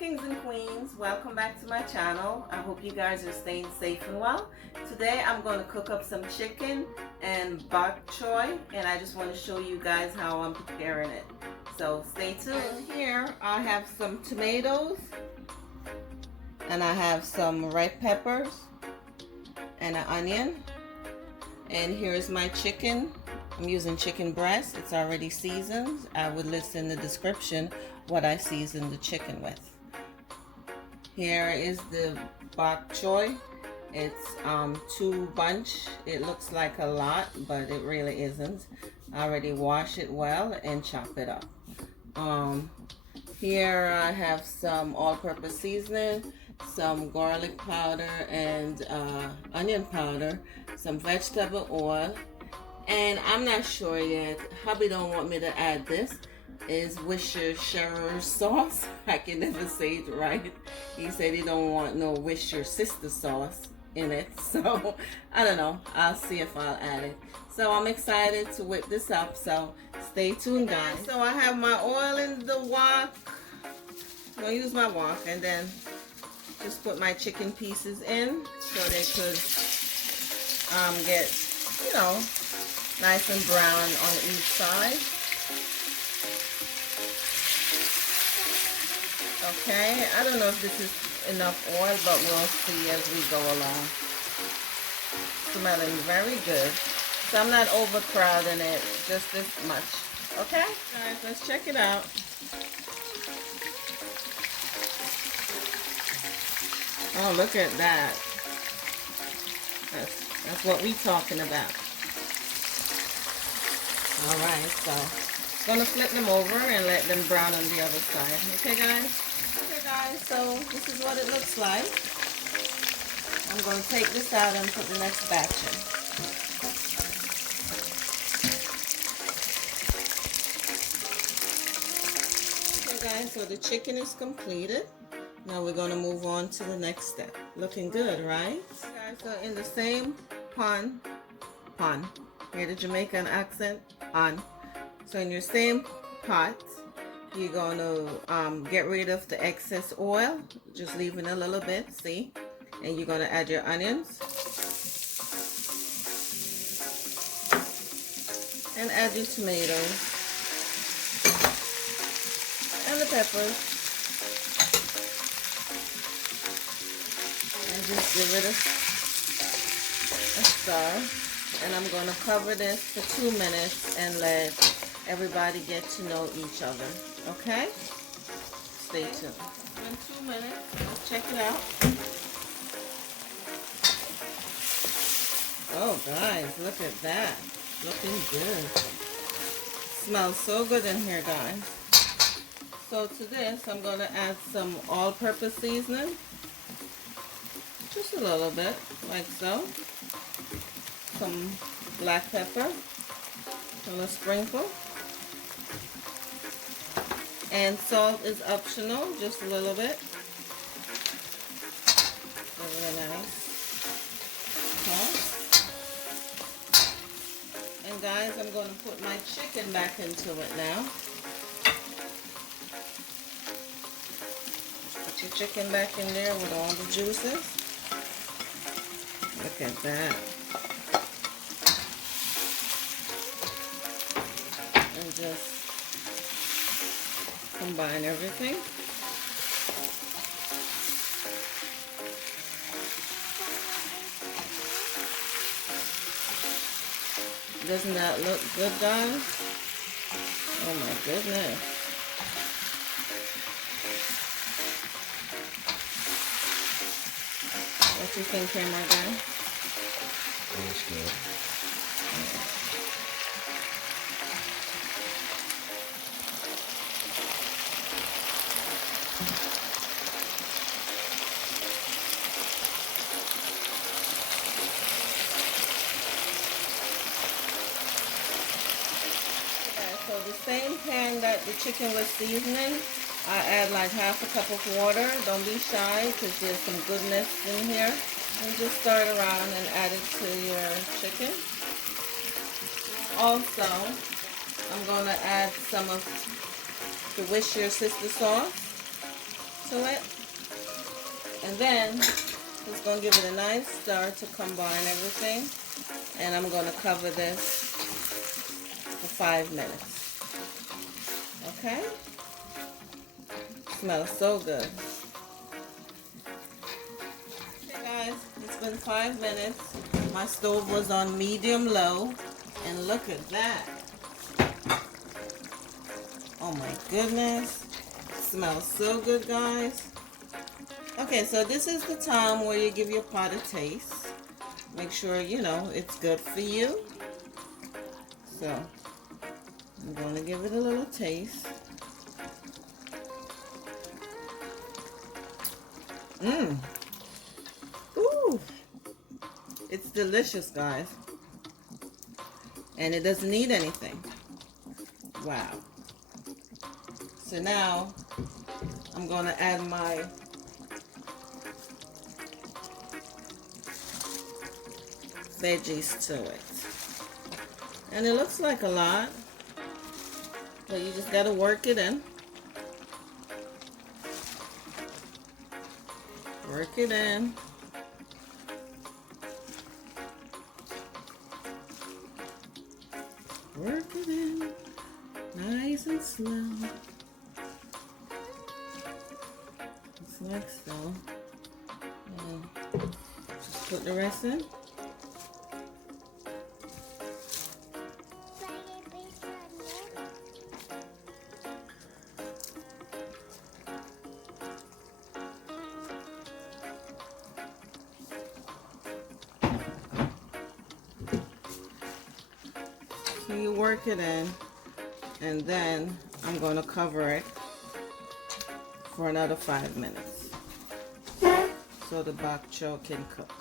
Kings and Queens, welcome back to my channel. I hope you guys are staying safe and well. Today I'm going to cook up some chicken and bok choy, and I just want to show you guys how I'm preparing it. So stay tuned. Here I have some tomatoes, and I have some red peppers and an onion, and here's my chicken. I'm using chicken breast. It's already seasoned. I would list in the description what I seasoned the chicken with. Here is the bok choy. It's 2 bunch. It looks like a lot, but it really isn't. I already wash it well and chop it up. Here I have some all-purpose seasoning, some garlic powder and onion powder, some vegetable oil, and I'm not sure yet. Hubby don't want me to add this. Is Worcestershire sauce. I can never say it right. He said he don't want no Worcestershire sauce in it. So I don't know. I'll see if I'll add it. So I'm excited to whip this up. So stay tuned, guys. So I have my oil in the wok. I'm gonna use my wok and then just put my chicken pieces in so they could get, you know, nice and brown on each side. Okay, I don't know if this is enough oil, but we'll see as we go along. Smelling very good. So I'm not overcrowding it, just this much. Okay, guys, let's check it out. Oh, look at that. That's what we talking about. Alright, so I'm gonna flip them over and let them brown on the other side. Okay, guys? Okay, guys, so this is what it looks like. I'm gonna take this out and put the next batch in. Okay, guys, so the chicken is completed. Now we're gonna move on to the next step. Looking good, right? Okay, guys, so in the same pan, hear the Jamaican accent, pan. So in your same pot, you're going to get rid of the excess oil, just leaving a little bit, see? And you're going to add your onions. And add your tomatoes. And the peppers. And just give it a stir. And I'm going to cover this for 2 minutes and let everybody get to know each other. Okay? Stay tuned. In 2 minutes, let's check it out. Oh guys, look at that. Looking good. Smells so good in here, guys. So to this, I'm going to add some all-purpose seasoning. Just a little bit, like so. Some black pepper. A little sprinkle. And salt is optional, just a little bit. Really nice. Okay. And guys, I'm going to put my chicken back into it now. Put your chicken back in there with all the juices. Look at that. And just combine everything. Doesn't that look good, guys? Oh my goodness. What you think, camera guy? That's good. So the same pan that the chicken was seasoning, I add like half a cup of water. Don't be shy because there's some goodness in here. And just stir it around and add it to your chicken. Also, I'm going to add some of the Worcestershire sauce to it. And then just going to give it a nice stir to combine everything. And I'm going to cover this for 5 minutes. Okay? Smells so good. Okay guys, it's been 5 minutes. My stove was on medium low. And look at that. Oh my goodness. It smells so good, guys. Okay, so this is the time where you give your pot a taste. Make sure, you know, it's good for you. So, I'm going to give it a little taste. Mmm. Ooh. It's delicious, guys. And it doesn't need anything. Wow. So now, I'm going to add my veggies to it. And it looks like a lot, but you just got to work it in. Work it in. Work it in. Nice and slow. Just like so. And just put the rest in. So you work it in, and then I'm going to cover it for another 5 minutes so the bok choy can cook.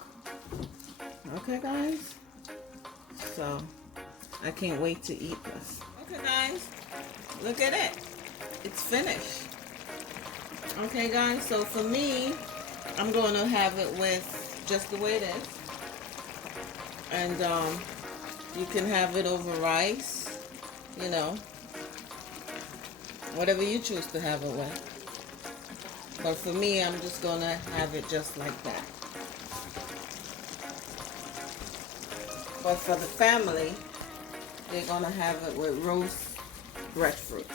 Okay guys, so I can't wait to eat this. Okay guys, look at it, it's finished. Okay guys, so for me, I'm going to have it with just the way it is, and you can have it over rice, you know, whatever you choose to have it with. But for me, I'm just going to have it just like that. But for the family, they're going to have it with roast breadfruit.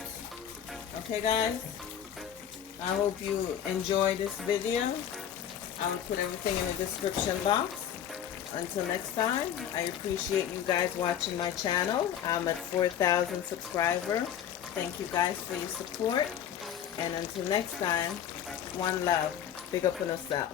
Okay, guys? I hope you enjoyed this video. I will put everything in the description box. Until next time, I appreciate you guys watching my channel. I'm at 4,000 subscribers. Thank you guys for your support. And until next time, one love. Big up on yourself.